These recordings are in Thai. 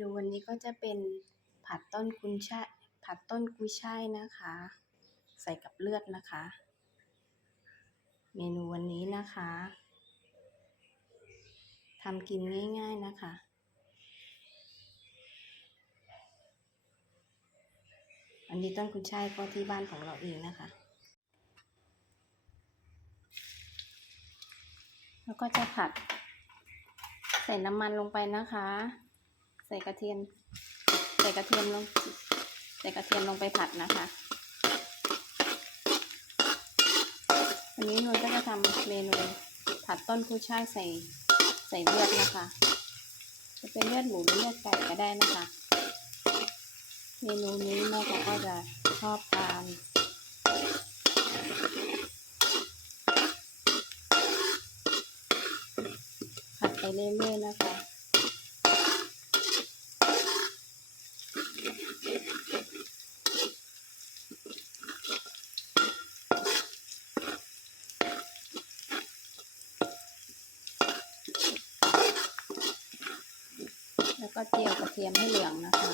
นูวันนี้ก็จะเป็นผัดต้นกุนช่ายผัดต้นกุยช่ายนะคะ ใส่กับเลือดนะคะ เมนูวันนี้นะคะทำกินง่าย ๆนะคะ อันนี้ต้นกุนช่ายก็ที่บ้านของเราเองนะคะ แล้วก็จะผัดใส่น้ำมันลงไปนะคะ ใส่กระเทียม ใส่กระเทียมลง ใส่กระเทียมลงไปผัดนะคะวันนี้นวลก็จะทำเมนูผัดต้นกุ้ยช่ายใส่ใส่เลือดนะคะ จะเป็นเลือดหมูหรือเลือดไก่ก็ได้นะคะ เมนูนี้แม่ก็จะชอบทานผัดไปเรื่อยๆนะคะ แล้ว ก็เจียวกระเทียมให้เหลืองนะคะ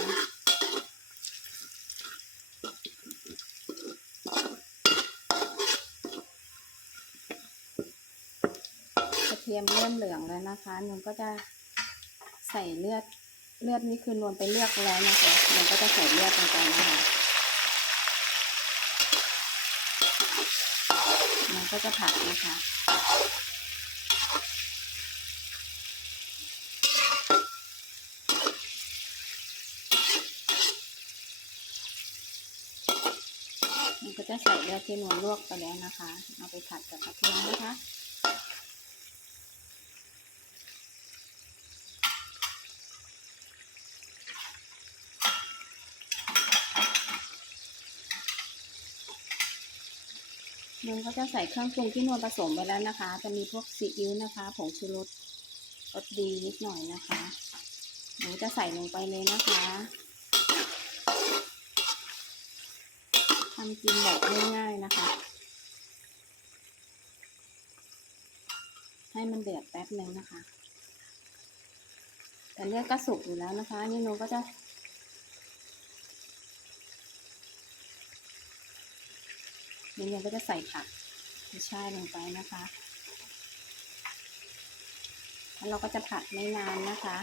กระเทียมเริ่มเหลืองแล้วนะคะนวลก็จะใส่เลือดเลือดนี่คือนวลไปเลือกแล้วนะคะนวลก็จะใส่เลือดลงไปนะคะมันก็จะผัดนะคะ มันก็จะใส่เลือดที่นวลลวกไปแล้วนะคะ เอาไปผัดกับกระเทียมนะคะนวลก็จะใส่เครื่องปรุงที่นวลผสมไปแล้วนะคะ จะมีพวกซีอิ๊วนะคะ ผงชูรสรสดีนิดหน่อยนะคะหนูจะใส่ลงไปเลยนะคะ ทำกินแบบง่ายๆนะคะ ให้มันเดือดแป๊บหนึ่งนะคะ แต่เลือดก็สุกอยู่แล้วนะคะ นี่นูก็จะเดี๋ยวเราก็จะใส่ผักกุ้ยช่ายลงไปนะคะ แล้วเราก็จะผัดไม่นานนะคะ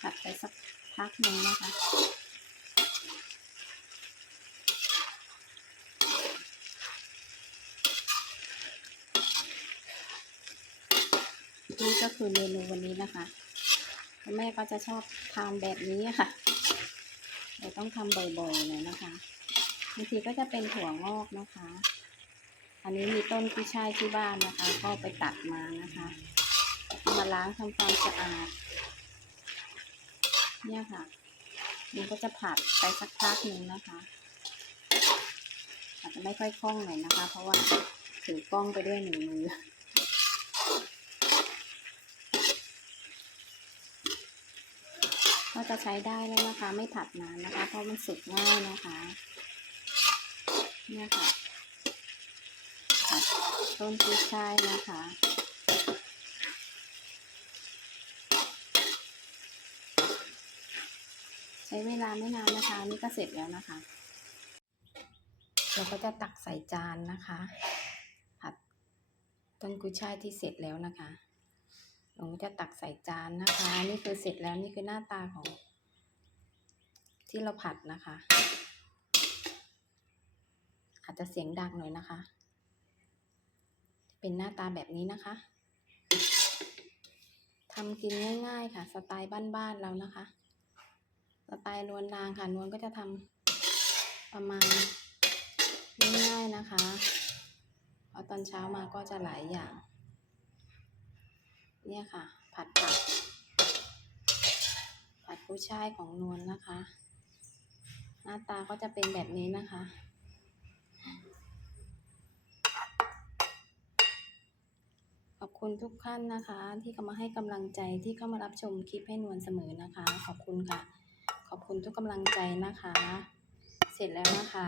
ผัดไปสัก พักหนึ่งนะคะ นี่ก็คือเมนูวันนี้นะคะแม่ก็จะชอบทานแบบนี้ค่ะเราต้องทำบ่อยๆเลยนะคะบางทีก็จะเป็นถั่วงอกนะคะ อันนี้มีต้นกุ้ยช่ายที่บ้านนะคะ ก็ไปตัดมานะคะ มาล้างทำความสะอาด เนี่ยค่ะ มันก็จะผัดไปสักพักหนึ่งนะคะ อาจจะไม่ค่อยคล่องหน่อยนะคะ เพราะว่าถือกล้องไปด้วยหนึ่งมือก็จะใช้ได้แล้วนะคะ ไม่ผัดนานนะคะ เพราะมันสุกง่ายนะคะ เนี่ยค่ะผัดต้นกุ้ยช่ายนะคะ ช้เวลาไม่นานนะคะ นี่ก็เสร็จแล้วนะคะ เราก็จะตักใส่จานนะคะ ผัดต้นกุยช่ายที่เสร็จแล้วนะคะเราก็จะตักใส่จานนะคะ นี่คือเสร็จแล้วนี่คือหน้าตาของ ที่เราผัดนะคะ อาจจะเสียงดังหน่อยนะคะ เป็นหน้าตาแบบนี้นะคะทำกินง่ายๆค่ะ สไตล์บ้านๆเรานะคะ สไตล์นวลนางค่ะนวลก็จะทำประมาณง่ายๆนะคะเพราะตอนเช้ามาก็จะหลายอย่าง เนี่ยค่ะ ผัดผักผัดกุ้ยช่ายของนวลนะคะ หน้าตาก็จะเป็นแบบนี้นะคะขอบคุณทุกท่านนะคะ ที่เข้ามาให้กำลังใจที่เข้ามารับชมคลิปให้นวลเสมอนะคะ ขอบคุณค่ะ ขอบคุณทุกกำลังใจนะคะ เสร็จแล้วนะคะ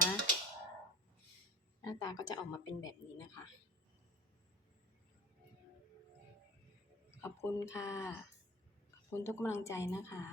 หน้าตาก็จะออกมาเป็นแบบนี้นะคะ ขอบคุณค่ะ ขอบคุณทุกกำลังใจนะคะ